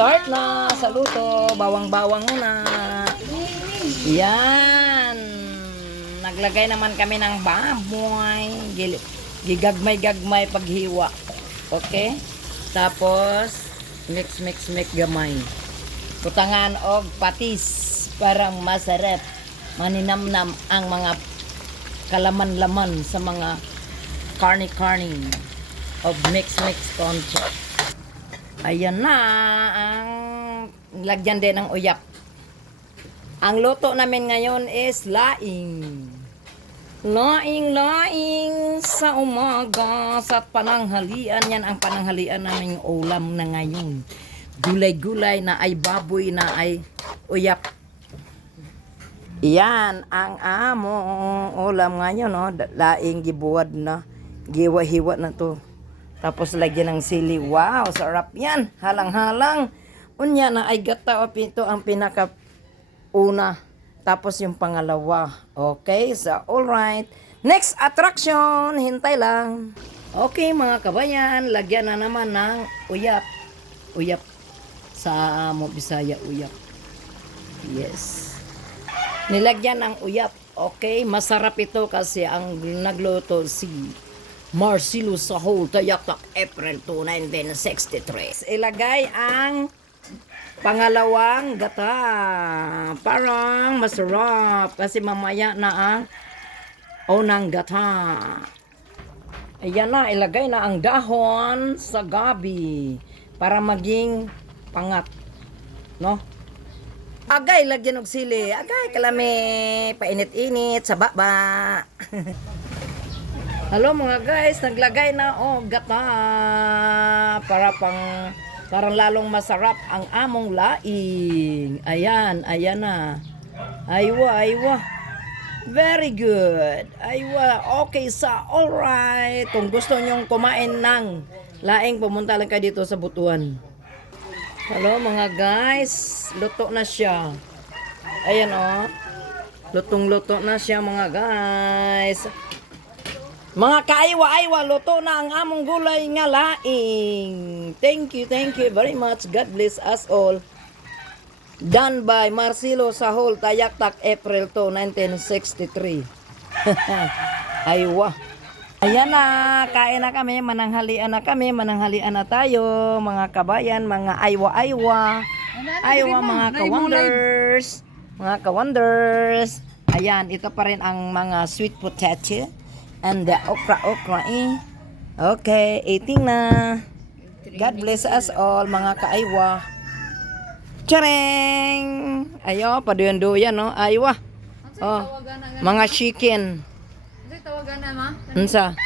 start na sa luto. Bawang-bawang muna. Yan. Naglagay naman kami ng baboy. Gigagmay-gagmay paghiwa. Okay? Tapos, mix gamay. Kutangan og patis. Parang masarap. Maninamnam ang mga kalaman-laman sa mga karni-karni of mix concept. Ayan na ang lagyan din ng uyap. Ang luto namin ngayon is laing. Laing sa umaga sa pananghalian. Yan ang pananghalian naming ulam na ngayon. Gulay-gulay na ay baboy na ay uyap. Yan ang among ulam ngayon, no? Laing gibuwad na. Giwa-hiwa na to. Tapos lagyan ng sili. Wow, sarap yan. Halang-halang. Unya na ay gata o pito ang pinaka una. Tapos yung pangalawa. Okay, so alright. Next attraction. Hintay lang. Okay mga kabayan. Lagyan na naman ng uyap. Uyap. Sa mo Bisaya, uyap. Yes. Nilagyan ng uyap. Okay, masarap ito kasi ang nagluto si Marcelo Sahol, Tayatak, April 2, 1963. Ilagay ang pangalawang gata. Parang masarap kasi mamaya na ang unang gata. Ayan na, ilagay na ang dahon sa gabi para maging pangat. No? Agay, lagyan og sili. Agay, kalami. Painit-init sa baba. Hello mga guys, naglagay na gata para parang lalong masarap ang among laing. Ayan na. Aywa. Very good. Aywa, okay sa alright. Kung gusto nyong kumain ng laing, pumunta lang kayo dito sa Butuan. Hello mga guys, luto na siya. Ayan lutong-luto na siya mga guys. Mga kaaywa-aywa, luto na ang among gulay nga laing. Thank you very much. God bless us all. Done by Marcelo Sahol, Tayaktak, April 2, 1963. Aywa. Ayan na, kain na kami, mananghalian na tayo, mga kabayan, mga aywa-aywa. Aywa, mga ka-wonders. Ayan, ito pa rin ang mga sweet potato. And the okra Okay, eating na. God bless us all, mga kaaywa. Tcharing! Ayo, paduyan-duyan, no? Aywa. Mga chicken. Tawagan na ma? Unsa?